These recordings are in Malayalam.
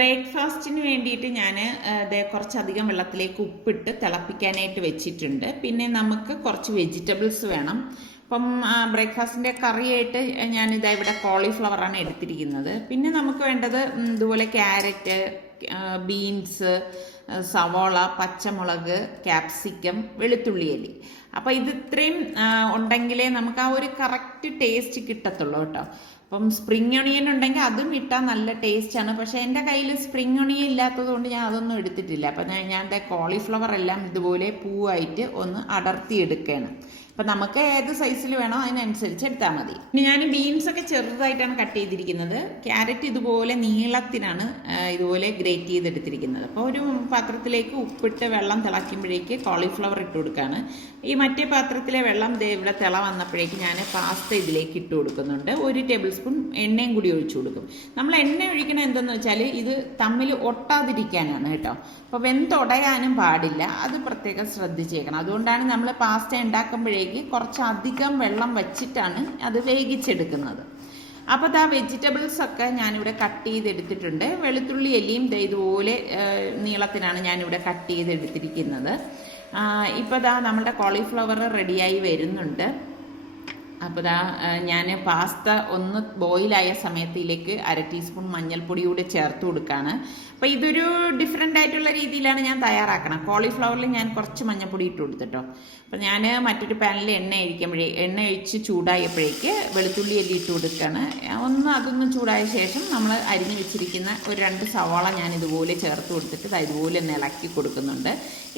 ബ്രേക്ക്ഫാസ്റ്റിന് വേണ്ടിയിട്ട് ഞാൻ കുറച്ചധികം വെള്ളത്തിലേക്ക് ഉപ്പിട്ട് തിളപ്പിക്കാനായിട്ട് വെച്ചിട്ടുണ്ട്. പിന്നെ നമുക്ക് കുറച്ച് വെജിറ്റബിൾസ് വേണം. അപ്പം ബ്രേക്ക്ഫാസ്റ്റിൻ്റെ കറിയായിട്ട് ഞാനിതാ ഇവിടെ കോളിഫ്ലവറാണ് എടുത്തിരിക്കുന്നത്. പിന്നെ നമുക്ക് വേണ്ടത് ഇതുപോലെ ക്യാരറ്റ്, ബീൻസ്, സവോള, പച്ചമുളക്, ക്യാപ്സിക്കം, വെളുത്തുള്ളിയല്ലി. അപ്പോൾ ഇത് ഇത്രയും ഉണ്ടെങ്കിലേ നമുക്ക് ആ ഒരു കറക്റ്റ് ടേസ്റ്റ് കിട്ടത്തുള്ളൂ കേട്ടോ. അപ്പം സ്പ്രിംഗ് ഒണിയൻ ഉണ്ടെങ്കിൽ അതും ഇട്ടാൽ നല്ല ടേസ്റ്റാണ്. പക്ഷേ എൻ്റെ കയ്യിൽ സ്പ്രിംഗ് ഒണിയൻ ഇല്ലാത്തത് കൊണ്ട് ഞാൻ അതൊന്നും എടുത്തിട്ടില്ല. അപ്പം ഞാൻ കോളിഫ്ലവർ എല്ലാം ഇതുപോലെ പൂവായിട്ട് ഒന്ന് അടർത്തിയെടുക്കുകയാണ്. അപ്പം നമുക്ക് ഏത് സൈസിൽ വേണോ അതിനനുസരിച്ച് എടുത്താൽ മതി. ഇനി ഞാൻ ബീൻസൊക്കെ ചെറുതായിട്ടാണ് കട്ട് ചെയ്തിരിക്കുന്നത്. ക്യാരറ്റ് ഇതുപോലെ നീളത്തിനാണ് ഇതുപോലെ ഗ്രേറ്റ് ചെയ്തെടുത്തിരിക്കുന്നത്. അപ്പോൾ ഒരു പാത്രത്തിലേക്ക് ഉപ്പിട്ട് വെള്ളം തിളയ്ക്കുമ്പോഴേക്ക് കോളിഫ്ലവർ ഇട്ട് കൊടുക്കുകയാണ്. ഈ മറ്റേ പാത്രത്തിലെ വെള്ളം ഇവിടെ തിള വന്നപ്പോഴേക്ക് ഞാൻ പാസ്ത ഇതിലേക്ക് ഇട്ട് കൊടുക്കുന്നുണ്ട്. 1 ടേബിൾ സ്പൂൺ എണ്ണയും കൂടി ഒഴിച്ചു കൊടുക്കും. നമ്മൾ എണ്ണ ഒഴിക്കണത് എന്തെന്ന് വെച്ചാൽ ഇത് തമ്മിൽ ഒട്ടാതിരിക്കാനാണ് കേട്ടോ. അപ്പോൾ വെന്തൊടയാനും പാടില്ല, അത് പ്രത്യേകം ശ്രദ്ധിച്ചേക്കണം. അതുകൊണ്ടാണ് നമ്മൾ പാസ്ത ഉണ്ടാക്കുമ്പോഴേക്ക് കുറച്ചധികം വെള്ളം വച്ചിട്ടാണ് അത് വേവിച്ചെടുക്കുന്നത്. അപ്പോൾ വെജിറ്റബിൾസ് ഒക്കെ ഞാനിവിടെ കട്ട് ചെയ്തെടുത്തിട്ടുണ്ട്. വെളുത്തുള്ളി എല്ലിയും ഇതുപോലെ നീളത്തിനാണ് ഞാനിവിടെ കട്ട് ചെയ്തെടുത്തിരിക്കുന്നത്. ഇപ്പോൾ നമ്മുടെ കോളിഫ്ലവർ റെഡിയായി വരുന്നുണ്ട്. അപ്പോൾ ഞാൻ പാസ്ത ഒന്ന് ബോയിലായ സമയത്തിലേക്ക് 1/2 ടീസ്പൂൺ മഞ്ഞൾപ്പൊടി കൂടി ചേർത്ത് കൊടുക്കുകയാണ്. അപ്പോൾ ഇതൊരു ഡിഫറെൻ്റ് ആയിട്ടുള്ള രീതിയിലാണ് ഞാൻ തയ്യാറാക്കണം. കോളിഫ്ലവറിൽ ഞാൻ കുറച്ച് മഞ്ഞൾപ്പൊടി ഇട്ട് കൊടുത്തിട്ടോ. അപ്പോൾ ഞാൻ മറ്റൊരു പാനിൽ എണ്ണ ഒഴിച്ച് ചൂടായപ്പോഴേക്ക് വെളുത്തുള്ളി എല്ലാം ഇട്ട് കൊടുക്കുകയാണ്. അതൊന്ന് ചൂടായ ശേഷം നമ്മൾ അരിഞ്ഞ് വെച്ചിരിക്കുന്ന ഒരു 2 സവാള ഞാൻ ഇതുപോലെ ചേർത്ത് കൊടുത്തിട്ട് ഇതുപോലെ ഒന്ന് ഇളക്കി കൊടുക്കുന്നുണ്ട്.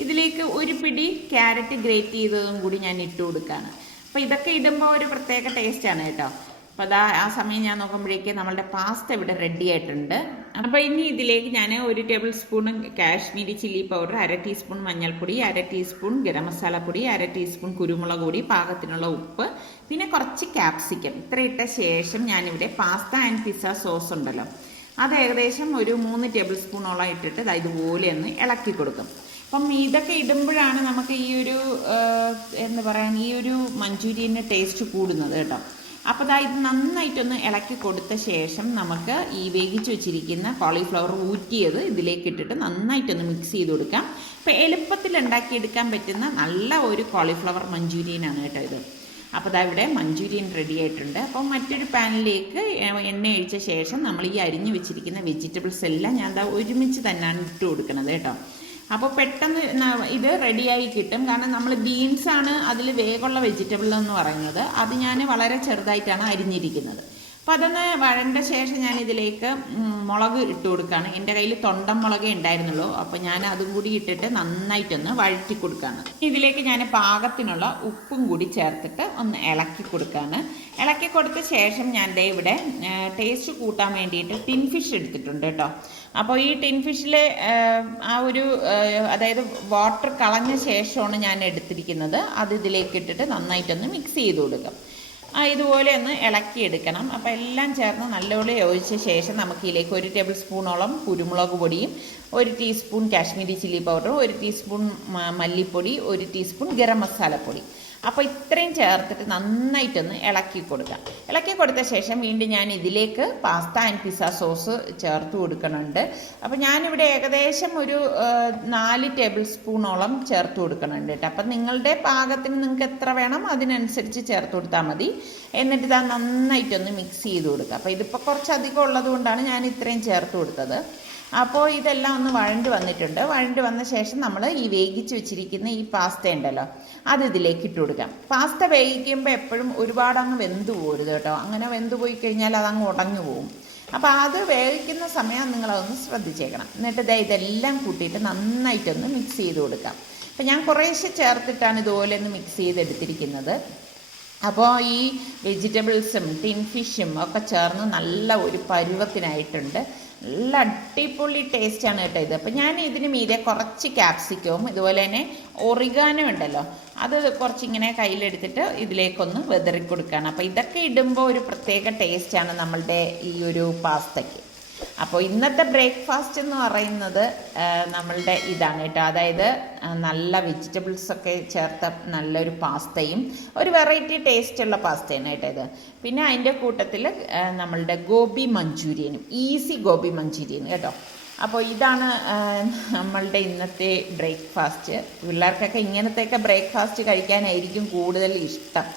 ഇതിലേക്ക് ഒരു പിടി ക്യാരറ്റ് ഗ്രേറ്റ് ചെയ്തതും കൂടി ഞാൻ ഇട്ട് കൊടുക്കുകയാണ്. അപ്പോൾ ഇതൊക്കെ ഇടുമ്പോൾ ഒരു പ്രത്യേക ടേസ്റ്റാണ് കേട്ടോ. അപ്പോൾ ആ സമയം ഞാൻ നോക്കുമ്പോഴേക്ക് നമ്മളുടെ പാസ്ത ഇവിടെ റെഡി ആയിട്ടുണ്ട്. അപ്പോൾ ഇനി ഇതിലേക്ക് ഞാൻ 1 table spoon Kashmiri chilli powder, 1/2 teaspoon മഞ്ഞൾപ്പൊടി, 1/2 ടീസ്പൂൺ ഗരം മസാലപ്പൊടി, 1/2 ടീസ്പൂൺ കുരുമുളക് പൊടി, പാകത്തിനുള്ള ഉപ്പ്, പിന്നെ കുറച്ച് ക്യാപ്സിക്കം, ഇത്ര ഇട്ട ശേഷം ഞാനിവിടെ പാസ്ത ആൻഡ് പിസ്സ സോസ് ഉണ്ടല്ലോ, അത് ഏകദേശം ഒരു 3 ടേബിൾ സ്പൂണോളം ഇട്ടിട്ട് ഇതുപോലെ ഒന്ന് ഇളക്കി കൊടുക്കും. അപ്പം ഇതൊക്കെ ഇടുമ്പോഴാണ് നമുക്ക് ഈ ഒരു എന്താ പറയുക, ഈ ഒരു മഞ്ചൂരിയൻ്റെ ടേസ്റ്റ് കൂടുന്നത് കേട്ടോ. അപ്പോൾ ഇത് നന്നായിട്ടൊന്ന് ഇളക്കി കൊടുത്ത ശേഷം നമുക്ക് ഈ വേവിച്ച് വെച്ചിരിക്കുന്ന കോളിഫ്ലവർ ഊറ്റിയത് ഇതിലേക്ക് ഇട്ടിട്ട് നന്നായിട്ടൊന്ന് മിക്സ് ചെയ്ത് കൊടുക്കാം. അപ്പോൾ എളുപ്പത്തിൽ ഉണ്ടാക്കിയെടുക്കാൻ പറ്റുന്ന നല്ല ഒരു കോളിഫ്ലവർ മഞ്ചൂരിയനാണ് കേട്ടോ ഇത്. അപ്പോൾ ഇവിടെ മഞ്ചൂരിയൻ റെഡി ആയിട്ടുണ്ട്. അപ്പോൾ മറ്റൊരു പാനിലേക്ക് എണ്ണ ഒഴിച്ച ശേഷം നമ്മൾ ഈ അരിഞ്ഞു വെച്ചിരിക്കുന്ന വെജിറ്റബിൾസ് എല്ലാം ഞാൻ ഒരുമിച്ച് തന്നെയാണ് ഇട്ട് കൊടുക്കുന്നത് കേട്ടോ. അപ്പോൾ പെട്ടെന്ന് ഇത് റെഡിയായി കിട്ടും. കാരണം നമ്മൾ ബീൻസാണ് അതിൽ വേഗമുള്ള വെജിറ്റബിൾ എന്ന് പറയുന്നത്. അത് ഞാൻ വളരെ ചെറുതായിട്ടാണ് അരിഞ്ഞിരിക്കുന്നത്. അപ്പോൾ അതൊന്ന് വഴണ്ട ശേഷം ഞാൻ ഇതിലേക്ക് മുളക് ഇട്ട് കൊടുക്കുകയാണ്. എൻ്റെ കയ്യിൽ തൊണ്ടൻ മുളകേ ഉണ്ടായിരുന്നുള്ളൂ. അപ്പോൾ ഞാൻ അതും കൂടി ഇട്ടിട്ട് നന്നായിട്ടൊന്ന് വഴറ്റി കൊടുക്കുകയാണ്. ഇതിലേക്ക് ഞാൻ പാകത്തിനുള്ള ഉപ്പും കൂടി ചേർത്തിട്ട് ഒന്ന് ഇളക്കി കൊടുക്കുകയാണ്. ഇളക്കി കൊടുത്ത ശേഷം ഞാൻ ഇവിടെ ടേസ്റ്റ് കൂട്ടാൻ വേണ്ടിയിട്ട് ടിൻ ഫിഷ് എടുത്തിട്ടുണ്ട് കേട്ടോ. അപ്പോൾ ഈ ടിൻ ഫിഷിലെ ആ ഒരു അതായത് വാട്ടർ കളഞ്ഞ ശേഷമാണ് ഞാൻ എടുത്തിരിക്കുന്നത്. അത് ഇതിലേക്ക് ഇട്ടിട്ട് നന്നായിട്ടൊന്ന് മിക്സ് ചെയ്ത് കൊടുക്കാം. ഇതുപോലെ ഒന്ന് ഇളക്കിയെടുക്കണം. അപ്പോൾ എല്ലാം ചേർന്ന് നല്ലപോലെ യോജിച്ച ശേഷം നമുക്ക് ഇതിലേക്ക് 1 ടേബിൾ സ്പൂണോളം കുരുമുളക് പൊടിയും, 1 teaspoon Kashmiri chilli powder, 1 teaspoon മല്ലിപ്പൊടി, 1 ടീസ്പൂൺ ഗരം മസാലപ്പൊടി, അപ്പോൾ ഇത്രയും ചേർത്തിട്ട് നന്നായിട്ടൊന്ന് ഇളക്കി കൊടുക്കാം. ഇളക്കി കൊടുത്ത ശേഷം വീണ്ടും ഞാൻ ഇതിലേക്ക് പാസ്ത ആൻഡ് പിസ്സ സോസ് ചേർത്ത് കൊടുക്കുന്നുണ്ട്. അപ്പോൾ ഞാനിവിടെ ഏകദേശം ഒരു 4 ടേബിൾ സ്പൂണോളം ചേർത്ത് കൊടുക്കുന്നുണ്ട് കേട്ടോ. അപ്പം നിങ്ങളുടെ പാകത്തിന് നിങ്ങൾക്ക് എത്ര വേണം അതിനനുസരിച്ച് ചേർത്ത് കൊടുത്താൽ മതി. എന്നിട്ട് നന്നായിട്ടൊന്ന് മിക്സ് ചെയ്ത് കൊടുക്കുക. അപ്പോൾ ഇതിപ്പോൾ കുറച്ചധികം ഉള്ളത് കൊണ്ടാണ് ഞാൻ ഇത്രയും ചേർത്ത് കൊടുത്തത്. അപ്പോൾ ഇതെല്ലാം ഒന്ന് വഴണ്ട് വന്നിട്ടുണ്ട്. വഴണ്ട് വന്ന ശേഷം നമ്മൾ ഈ വേവിച്ച് വെച്ചിരിക്കുന്ന ഈ പാസ്ത ഉണ്ടല്ലോ, അത് ഇതിലേക്ക് ഇട്ട് കൊടുക്കാം. പാസ്ത വേവിക്കുമ്പോൾ എപ്പോഴും ഒരുപാടങ്ങ് വെന്ത് പോരുത് കേട്ടോ. അങ്ങനെ വെന്ത് പോയി കഴിഞ്ഞാൽ അതങ്ങ് ഉടഞ്ഞു പോകും. അപ്പോൾ അത് വേവിക്കുന്ന സമയം നിങ്ങളതൊന്ന് ശ്രദ്ധിച്ചേക്കണം. എന്നിട്ട് ഇതെല്ലാം കൂട്ടിയിട്ട് നന്നായിട്ടൊന്ന് മിക്സ് ചെയ്ത് കൊടുക്കാം. അപ്പോൾ ഞാൻ കുറേശ്ശെ ചേർത്തിട്ടാണ് ഇതുപോലെ ഒന്ന് മിക്സ് ചെയ്തെടുത്തിരിക്കുന്നത്. അപ്പോൾ ഈ വെജിറ്റബിൾസും ടിൻ ഫിഷും ഒക്കെ ചേർന്ന് നല്ല ഒരു പരുവത്തിനായിട്ടുണ്ട്. നല്ല അടിപൊളി ടേസ്റ്റാണ് കേട്ടോ ഇത്. അപ്പോൾ ഞാൻ ഇതിന് മീതെ കുറച്ച് ക്യാപ്സിക്കവും ഇതുപോലെ തന്നെ ഒറിഗാനോ ഉണ്ടല്ലോ, അത് കുറച്ചിങ്ങനെ കയ്യിലെടുത്തിട്ട് ഇതിലേക്കൊന്ന് വെതറി കൊടുക്കുകയാണ്. അപ്പോൾ ഇതൊക്കെ ഇടുമ്പോൾ ഒരു പ്രത്യേക ടേസ്റ്റാണ് നമ്മളുടെ ഈ ഒരു പാസ്തയ്ക്ക്. അപ്പോൾ ഇന്നത്തെ ബ്രേക്ക്ഫാസ്റ്റ് എന്ന് പറയുന്നത് നമ്മളുടെ ഇതാണ് കേട്ടോ. അതായത് നല്ല വെജിറ്റബിൾസൊക്കെ ചേർത്ത നല്ലൊരു പാസ്തയും ഒരു വെറൈറ്റി ടേസ്റ്റുള്ള പാസ്തയാണ് കേട്ടോ ഇത്. പിന്നെ അതിൻ്റെ കൂട്ടത്തിൽ നമ്മളുടെ ഗോബി മഞ്ചൂരിയനും, ഈസി ഗോബി മഞ്ചൂരിയൻ കേട്ടോ. അപ്പോൾ ഇതാണ് നമ്മളുടെ ഇന്നത്തെ ബ്രേക്ക്ഫാസ്റ്റ്. പിള്ളേർക്കൊക്കെ ഇങ്ങനത്തെയൊക്കെ ബ്രേക്ക്ഫാസ്റ്റ് കഴിക്കാനായിരിക്കും കൂടുതൽ ഇഷ്ടം.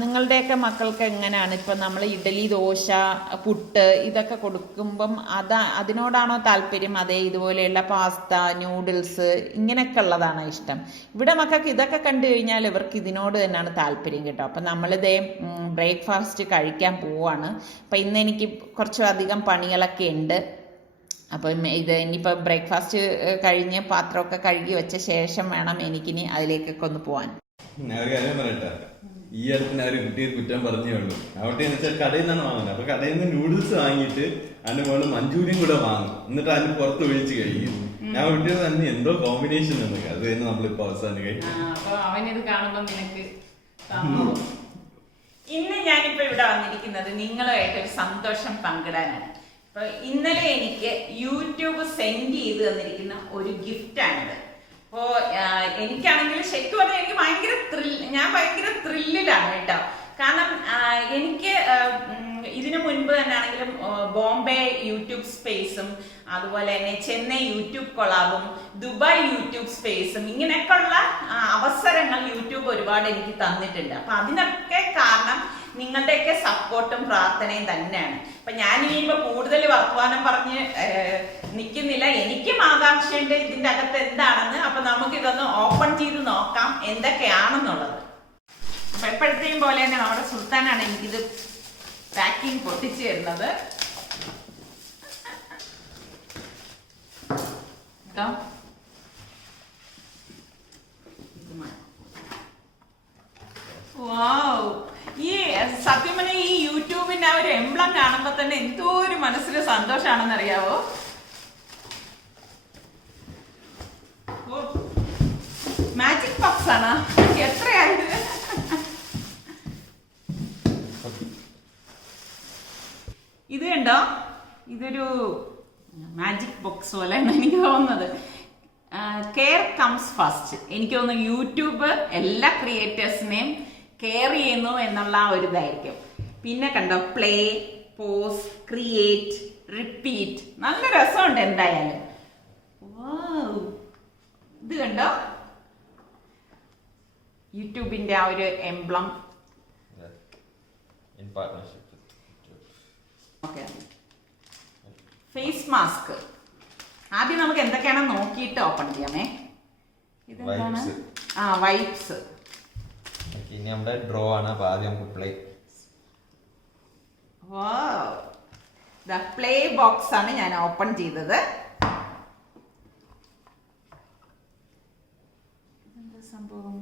നിങ്ങളുടെയൊക്കെ മക്കൾക്ക് എങ്ങനെയാണ്? ഇപ്പം നമ്മൾ ഇഡലി, ദോശ, പുട്ട് ഇതൊക്കെ കൊടുക്കുമ്പം അതിനോടാണോ താല്പര്യം? അതേ ഇതുപോലെയുള്ള പാസ്ത, നൂഡിൽസ് ഇങ്ങനെയൊക്കെ ഉള്ളതാണോ ഇഷ്ടം? ഇവിടെ മക്കൾക്ക് ഇതൊക്കെ കണ്ടു കഴിഞ്ഞാൽ ഇവർക്ക് ഇതിനോട് തന്നെയാണ് താല്പര്യം കേട്ടോ. അപ്പം നമ്മളിതേ ബ്രേക്ക്ഫാസ്റ്റ് കഴിക്കാൻ പോവാണ്. അപ്പം ഇന്ന് എനിക്ക് കുറച്ചധികം പണികളൊക്കെ ഉണ്ട്. അപ്പം ഇത് ഇനിയിപ്പോൾ ബ്രേക്ക്ഫാസ്റ്റ് കഴിഞ്ഞ് പാത്രമൊക്കെ കഴുകി വെച്ച ശേഷം വേണം എനിക്കിനി അതിലേക്കൊക്കെ ഒന്ന് പോകാൻ. ഈ അടുത്ത് ഞാൻ ഒരു കുട്ടിയെ കുറ്റം പറഞ്ഞേ ഉള്ളൂ. അവിടെ എന്ന് വെച്ചാൽ കടയിൽ നിന്നാണ് വാങ്ങുന്നത്. അപ്പൊ കടയിൽ നിന്ന് നൂഡിൽസ് വാങ്ങിയിട്ട് അതിന്റെ മുകളിൽ മഞ്ചൂരിയൻ കൂടെ വാങ്ങും. എന്നിട്ട് അതിന് പുറത്ത് ഒഴിച്ച് കഴിയും. ഞാൻ കുട്ടികൾ തന്നെ എന്തോ കോമ്പിനേഷൻ ആണ്. അത് തന്നെ നമ്മളിപ്പോ അവസാനം കഴിക്കും. ഇന്ന് ഞാനിപ്പോ ഇവിടെ വന്നിരിക്കുന്നത് നിങ്ങളുമായിട്ട് ഒരു സന്തോഷം പങ്കിടാനാണ്. അപ്പൊ ഇന്നലെ എനിക്ക് യൂട്യൂബ് സെൻഡ് ചെയ്ത് തന്നിരിക്കുന്ന ഒരു ഗിഫ്റ്റാണിത്. അപ്പോ എനിക്കാണെങ്കിൽ ശരിക്കും പറഞ്ഞാൽ എനിക്ക് ഞാൻ ഭയങ്കര ത്രില്ലിലാണ് കേട്ടോ. കാരണം എനിക്ക് ഇതിനു മുൻപ് തന്നെ ആണെങ്കിലും ബോംബെ യൂട്യൂബ് സ്പേസും അതുപോലെ തന്നെ ചെന്നൈ യൂട്യൂബ് കൊളാബും ദുബായ് യൂട്യൂബ് സ്പേസും ഇങ്ങനെയൊക്കെയുള്ള അവസരങ്ങൾ യൂട്യൂബ് ഒരുപാട് എനിക്ക് തന്നിട്ടുണ്ട്. അപ്പൊ അതിനൊക്കെ കാരണം നിങ്ങളുടെയൊക്കെ സപ്പോർട്ടും പ്രാർത്ഥനയും തന്നെയാണ്. അപ്പൊ ഞാൻ ഇനിയിപ്പോ കൂടുതൽ വർത്തമാനം പറഞ്ഞ് നിൽക്കുന്നില്ല. എനിക്കും ആകാംക്ഷയുണ്ട് ഇതിന്റെ അകത്ത് എന്താണെന്ന്. അപ്പൊ നമുക്ക് ഇതൊന്ന് ഓപ്പൺ ചെയ്ത് നോക്കാം എന്തൊക്കെയാണെന്നുള്ളത്. അപ്പൊ എപ്പോഴത്തെയും പോലെ തന്നെ നമ്മുടെ സുൽത്താനാണ് എനിക്കിത് പാക്കിംഗ് പൊട്ടിച്ചു തരുന്നത്. ഈ സത്യം പറഞ്ഞ ഈ യൂട്യൂബിന്റെ ആ ഒരു എംബ്ലം കാണുമ്പോ തന്നെ എന്തോ ഒരു മനസ്സിൽ സന്തോഷാണെന്ന് അറിയാവോ. മാജിക് ബോക്സ് ആണ്. എത്രയായത്? ഇത് കണ്ടോ, ഇതൊരു മാജിക് ബോക്സ് പോലെയാണ് എനിക്ക് തോന്നുന്നത്. Care comes first. എനിക്ക് തോന്നുന്നു യൂട്യൂബ് എല്ലാ ക്രിയേറ്റേഴ്സിനെയും കെയർ ചെയ്യുന്നു എന്നുള്ള ഒരു ഇതായിരിക്കും. പിന്നെ കണ്ടോ, പ്ലേ, പോസ്, ക്രിയേറ്റ്, റിപ്പീറ്റ്. നല്ല രസമുണ്ട് എന്തായാലും. ഇത് കണ്ടോ, യൂട്യൂബിന്റെ ആ ഒരു എംബ്ലം. Face mask. ആദ്യം നമുക്ക് എന്തൊക്കെയാണെന്ന് നോക്കിയിട്ട് ഓപ്പൺ ചെയ്യാമേ. ഇതെന്താണ്? വൈപ്സ്. ഇനി നമ്മുടെ ഡ്രോ ആണ്. അപ്പൊ ആദ്യം പ്ലേ. പ്ലേ ബോക്സ് ആണ് ഞാൻ ഓപ്പൺ ചെയ്തത്. ഇതെന്താ സംഭവം?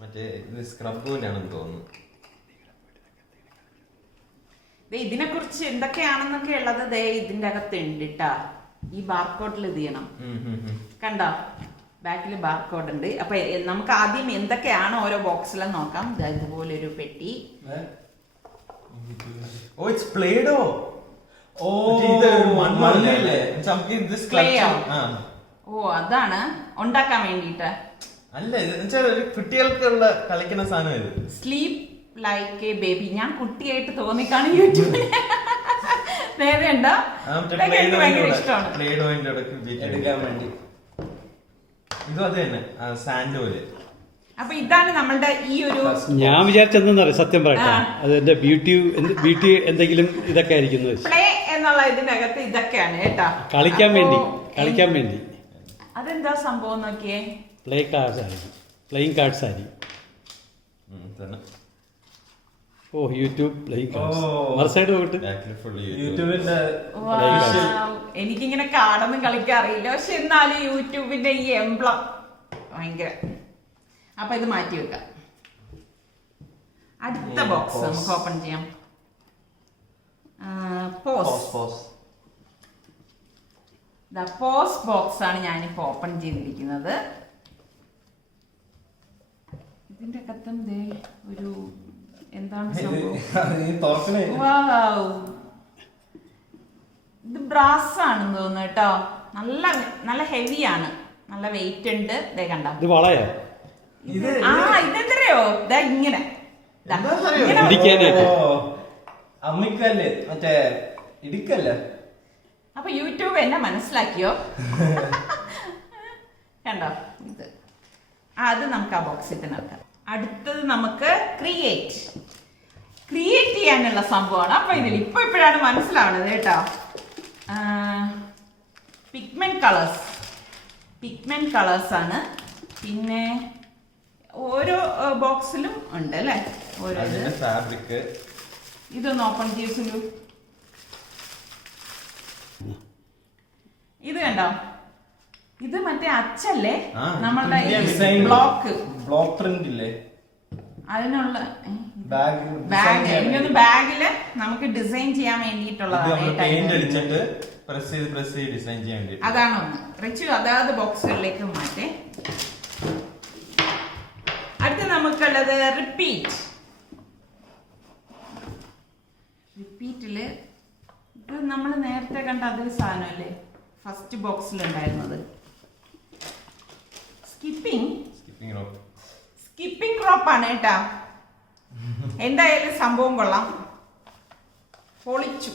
മറ്റേ ഇത് സ്ക്രബ് പോലെയാണെന്ന് തോന്നുന്നു. ഇതിനെ കുറിച്ച് എന്തൊക്കെയാണെന്നൊക്കെ ഉള്ളത് ഇതിന്റെ അകത്ത് ഉണ്ട് കേട്ടാ. ഈ ബാർകോഡിൽ ഇത് ചെയ്യണം. കണ്ടോ, ബാക്കിൽ ബാർകോഡ് ഉണ്ട്. അപ്പൊ നമുക്ക് ആദ്യം എന്തൊക്കെയാണ് ഓരോ ബോക്സിലും നോക്കാം. ഇതുപോലെ ഒരു പെട്ടി. അതാണ് ഉണ്ടാക്കാൻ വേണ്ടിട്ട്. അല്ല, കുട്ടികൾക്കുള്ള കളിക്കുന്ന സാധനം ഇത്. Sleep like A baby. ഞാൻ കുട്ടിയായിട്ട് തോന്നിക്കാണ് യൂട്യൂബിൽ. നേരെ ഉണ്ടോ? എനിക്ക് ഭയങ്കര ഇഷ്ടമാണ് എടുക്കാൻ വേണ്ടി. ഇതും അത് തന്നെ, സാൻഡ് പോലെ. അപ്പൊ ഇതാണ് നമ്മളുടെ ഈ ഒരു. ഞാൻ വിചാരിച്ചെന്നറിയാം, സത്യം പറയട്ടെ, അതിന്റെ ബ്യൂട്ടി എന്തെങ്കിലും ഇതൊക്കെ ആയിരിക്കും. പ്ലേ എന്നുള്ള ഇതിനകത്ത് ഇതൊക്കെയാണ് കേട്ടാ, കളിക്കാൻ വേണ്ടി. അതെന്താ സംഭവം നോക്കിയേ. പ്ലേയിങ് കാർഡ്സ് ആയിരിക്കും. ഓ, യൂട്യൂബ് പ്ലേയിങ് കാർഡ്സ്. മറുസൈഡ് പോയിട്ട് യൂട്യൂബിന്റെ. എനിക്കിങ്ങനെ കാർഡൊന്നും കളിക്കാൻ അറിയില്ല, പക്ഷെ എന്നാലും യൂട്യൂബിന്റെ ഈ എംബ്ലം ഭയങ്കര. അപ്പൊ ഇത് മാറ്റി വെക്കാം. അടുത്ത ബോക്സ് നമുക്ക് ഓപ്പൺ ചെയ്യാം. പോസ് ബോക്സ് ആണ് ഞാനിപ്പോ ഓപ്പൺ ചെയ്തിരിക്കുന്നത്. ഇതിന്റെ അകത്തും ഒരു എന്താണ് സംഭവം? ഇത് ബ്രാസ് ആണെന്ന് തോന്നുന്നു കേട്ടോ. നല്ല ഹെവിയാണ്, നല്ല വെയിറ്റ് ഉണ്ട്. ഇതേ കണ്ടോ, ഇതെന്തറിയോ, ഇങ്ങനെ അമ്മിക്കല്ലേ, മറ്റേ ഇടിക്കല്ലേ. അപ്പൊ യൂട്യൂബ് എന്നെ മനസ്സിലാക്കിയോ? കണ്ടോ ഇത്, അത് നമുക്ക് ആ ബോക്സിൽ തന്നെ വെക്കാം. അടുത്തത് നമുക്ക് ക്രിയേറ്റ് ചെയ്യാനുള്ള സംഭവമാണ്. അപ്പൊ ഇതിൽ ഇപ്പോഴാണ് മനസ്സിലാവുന്നത് കേട്ടോ. പിഗ്മെന്റ് കളേഴ്സ് ആണ്. പിന്നെ ഓരോ ബോക്സിലും ഉണ്ട് അല്ലേ, ഓരോ ഫാബ്രിക്. ഇതൊന്ന് ഓപ്പൺ ചെയ്തു. ഇത് കണ്ടോ, ഇത് മറ്റേ അച്ചല്ലേ, നമ്മളുടെ ബ്ലോക്ക് പ്രിന്റ് ഇല്ലേ, അതിനുള്ള ബാഗ്. എനിക്കൊന്ന് ബാഗില് നമുക്ക് ഡിസൈൻ ചെയ്യാൻ വേണ്ടിയിട്ടുള്ളതാണ്. അതാണ് ഒന്ന്. റിച്ചു അതാത് ബോക്സുകളിലേക്ക് മാറ്റേ. അടുത്ത നമുക്കുള്ളത് റിപ്പീറ്റില് ഇത് നമ്മൾ നേരത്തെ കണ്ട അതേ സാധനമല്ലേ ഫസ്റ്റ് ബോക്സിലുണ്ടായിരുന്നത്. സ്കിപ്പിംഗ് റോപ്പാണ് കേട്ടാ. എന്തായാലും സംഭവം കൊള്ളാം, പൊളിച്ചു.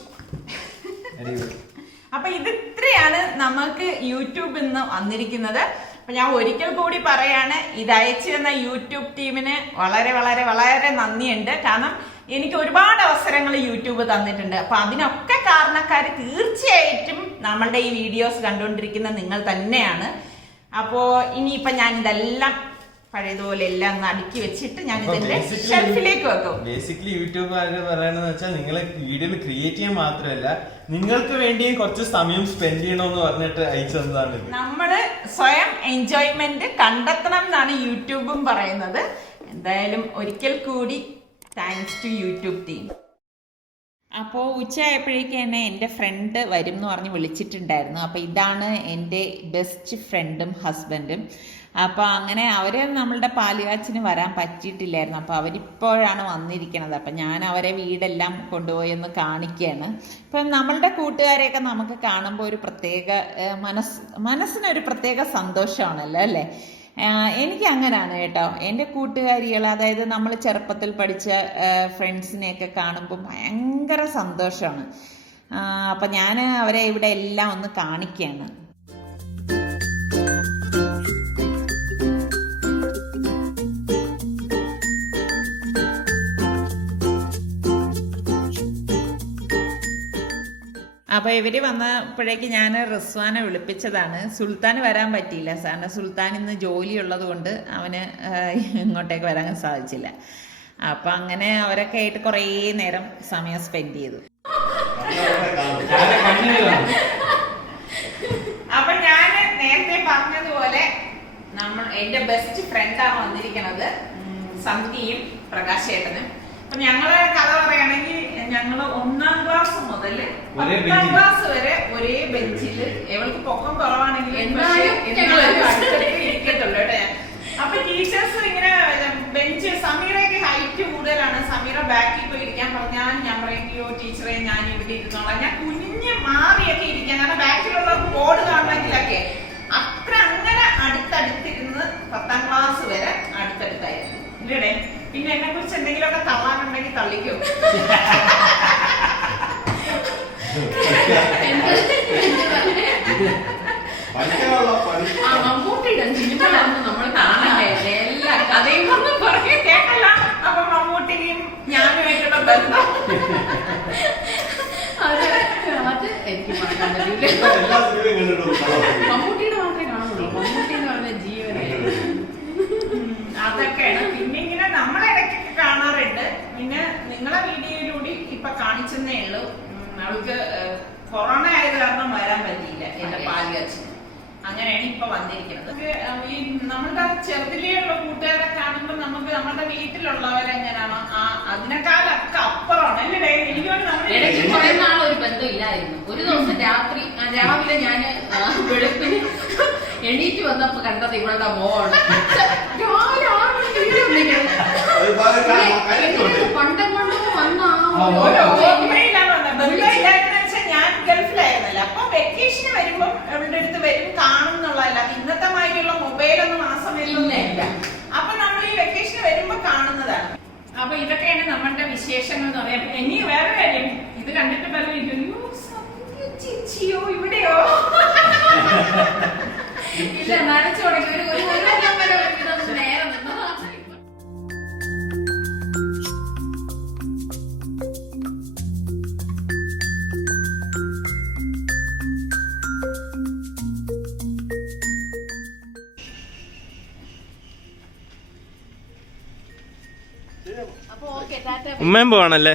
അപ്പൊ ഇത് ഇത്രയാണ് നമുക്ക് യൂട്യൂബിൽ നിന്ന് വന്നിരിക്കുന്നത്. അപ്പൊ ഞാൻ ഒരിക്കൽ കൂടി പറയാണ്, ഇത് അയച്ചു തന്ന യൂട്യൂബ് ടീമിന് വളരെ വളരെ വളരെ നന്ദിയുണ്ട്. കാരണം എനിക്ക് ഒരുപാട് അവസരങ്ങൾ യൂട്യൂബ് തന്നിട്ടുണ്ട്. അപ്പൊ അതിനൊക്കെ കാരണക്കാർ തീർച്ചയായിട്ടും നമ്മളുടെ ഈ വീഡിയോസ് കണ്ടുകൊണ്ടിരിക്കുന്ന നിങ്ങൾ തന്നെയാണ്. അപ്പോ ഇനിയിപ്പൊ ഞാൻ ഇതെല്ലാം പഴയതുപോലെ എല്ലാം ഒന്ന് അടുക്കി വെച്ചിട്ട് ഞാൻ ഇതിന്റെ ഷെൽഫിലേക്ക് വെക്കും. ബേസിക്കലി യൂട്യൂബുകാര് പറയണെന്ന് വെച്ചാൽ നിങ്ങളെ വീഡിയോ ക്രിയേറ്റ് ചെയ്യാൻ മാത്രമല്ല, നിങ്ങൾക്ക് വേണ്ടിയും കുറച്ച് സമയം സ്പെൻഡ് ചെയ്യണമെന്ന് പറഞ്ഞിട്ട് അയച്ചു തന്നതാണ്. നമ്മള് സ്വയം എൻജോയ്മെന്റ് കണ്ടെത്തണം എന്നാണ് യൂട്യൂബും പറയുന്നത്. എന്തായാലും ഒരിക്കൽ കൂടി താങ്ക്സ് ടു യൂട്യൂബ് ടീം. അപ്പോൾ ഉച്ചയായപ്പോഴേക്കും എന്നെ എൻ്റെ ഫ്രണ്ട് വരും എന്ന് പറഞ്ഞ് വിളിച്ചിട്ടുണ്ടായിരുന്നു. അപ്പോൾ ഇതാണ് എൻ്റെ ബെസ്റ്റ് ഫ്രണ്ടും ഹസ്ബൻഡും. അപ്പോൾ അങ്ങനെ അവർ നമ്മളുടെ പാലുകാച്ചിന് വരാൻ പറ്റിയിട്ടില്ലായിരുന്നു. അപ്പോൾ അവരിപ്പോഴാണ് വന്നിരിക്കുന്നത്. അപ്പം ഞാൻ അവരെ വീടെല്ലാം കൊണ്ടുപോയി ഒന്ന് കാണിക്കുകയാണ്. ഇപ്പം നമ്മളുടെ കൂട്ടുകാരെയൊക്കെ നമുക്ക് കാണുമ്പോൾ ഒരു പ്രത്യേക മനസ്സിനൊരു പ്രത്യേക സന്തോഷമാണല്ലോ അല്ലേ. എനിക്ക് അങ്ങനെയാണ് കേട്ടോ. എൻ്റെ കൂട്ടുകാരികൾ, അതായത് നമ്മൾ ചെറുപ്പത്തിൽ പഠിച്ച ഫ്രണ്ട്സിനെയൊക്കെ കാണുമ്പോൾ ഭയങ്കര സന്തോഷമാണ്. അപ്പം ഞാൻ അവരെ ഇവിടെ എല്ലാം ഒന്ന് കാണിക്കുകയാണ്. അപ്പോൾ ഇവർ വന്നപ്പോഴേക്ക് ഞാൻ റിസ്വാനെ വിളിപ്പിച്ചതാണ്. സുൽത്താൻ വരാൻ പറ്റിയില്ല, കാരണം സുൽത്താൻ ഇന്ന് ജോലിയുള്ളത് കൊണ്ട് അവന് ഇങ്ങോട്ടേക്ക് വരാൻ സാധിച്ചില്ല. അപ്പം അങ്ങനെ അവരൊക്കെ ആയിട്ട് കുറേ നേരം സമയം സ്പെൻഡ് ചെയ്തു. അപ്പൊ ഞാൻ നേരത്തെ പറഞ്ഞതുപോലെ എൻ്റെ ബെസ്റ്റ് ഫ്രണ്ടാണ് വന്നിരിക്കുന്നത്, സന്ധ്യയും പ്രകാശേട്ടനും. അപ്പൊ ഞങ്ങളെ കഥ പറയുകയാണെങ്കിൽ ഞങ്ങള് 1ാം ക്ലാസ് മുതൽ 10ാം ക്ലാസ് വരെ ഒരേ ബെഞ്ചിൽ, എവൾക്ക് പൊക്കം കുറവാണെങ്കിൽ ഇരിക്കത്തുള്ളൂ കേട്ടോ. അപ്പൊ ടീച്ചേഴ്സ് ഇങ്ങനെ ബെഞ്ച്, സമീറയ്ക്ക് ഹൈറ്റ് കൂടുതലാണ്, സമീറ ബാക്കിൽ പോയി ഇരിക്കാൻ പറഞ്ഞാൽ ഞാൻ പറയോ ടീച്ചറെ ഞാൻ ഇവിടെ ഇരുന്നോളാം, ഞാൻ കുഞ്ഞ് മാറിയൊക്കെ ഇരിക്കാൻ, കാരണം ബാക്കിലുള്ള ബോർഡ് കാണണമെങ്കിലൊക്കെ അത്ര അങ്ങനെ അടുത്തടുത്തിരുന്ന് 10ാം ക്ലാസ് വരെ അടുത്തടുത്തായിരുന്നു ഇല്ലേ. പിന്നെ എന്നെ കുറിച്ച് എന്തെങ്കിലുമൊക്കെ തള്ളാനുണ്ടെങ്കിൽ തള്ളിക്കോ. മമ്മൂട്ടിയുടെ സിനിമകളൊന്നും നമ്മൾ കാണണ്ടേ, എല്ലാ കഥയും ഒന്നും പുറകെ കേട്ടല്ല. അപ്പൊ മമ്മൂട്ടിയും ഞാനുമായിട്ടുള്ള ബന്ധം അത് എനിക്ക് മറക്കാൻ പറ്റില്ല. മമ്മൂട്ടിയുടെ മാത്രമേ കാണുള്ളൂ. മമ്മൂട്ടി എന്ന് പറഞ്ഞ ജീവനായിരുന്നു. അതൊക്കെയാണ്. പിന്നെ ഇങ്ങനെ നമ്മളെ ഇടയ്ക്കൊക്കെ കാണാറുണ്ട്. പിന്നെ നിങ്ങളെ വീഡിയോയിലൂടെ ഇപ്പൊ കാണിച്ചെന്നേ ഉള്ളൂ. അവൾക്ക് കൊറോണ ആയത് കാരണം വരാൻ പറ്റിയില്ല എന്റെ പാലുകാച്ചിന്. അങ്ങനെയാണ് ഇപ്പൊ വന്നിരിക്കുന്നത്. ഈ നമ്മളുടെ ചെറുതിലെയുള്ള കൂട്ടുകാരെ കാണുമ്പോൾ നമുക്ക് നമ്മുടെ വീട്ടിലുള്ളവരെങ്ങനെയാണോ അതിനേക്കാളൊക്കെ അപ്പുറമാണ് അല്ലേ. ഇടയ്ക്ക് കുറെ നാളൊരു ബന്ധം ഇല്ലായിരുന്നു. ഒരു ദിവസം രാവിലെ ഞാന് വെളുപ്പിന് എണീറ്റ് വന്നപ്പോ കണ്ടത് ഇവളുടെ മോൾ രാവിലെ 6 മണിക്ക് വീഡിയോ പണ്ടം കൊണ്ടോ വന്ന ഞാൻ ഗൾഫിലായിരുന്നല്ലോ. അപ്പൊ വെക്കേഷന് വരുമ്പോ അവളുടെ അടുത്ത് വരും, കാണും എന്നുള്ളതല്ലാതെ ഇന്നത്തെ മാതിരിയുള്ള മൊബൈലൊന്നും ആ സമയത്തൊന്നും ഇല്ല. അപ്പൊ നമ്മൾ ഈ വെക്കേഷന് വരുമ്പോ കാണുന്നതാണ്. അപ്പൊ ഇതൊക്കെയാണ് നമ്മളുടെ വിശേഷങ്ങൾ എന്ന് പറയാം. ഇനി വേറെ കാര്യം, ഇത് കണ്ടിട്ട് പറഞ്ഞു ചിച്ചിയോ ഇവിടെയോ ഇല്ല നനച്ചു തുടങ്ങി ഒരു കൊല്ലം വരെ ഇതൊന്ന് നേരെ നിന്നതാണ്. ഉമ്മയും പോവാണല്ലേ?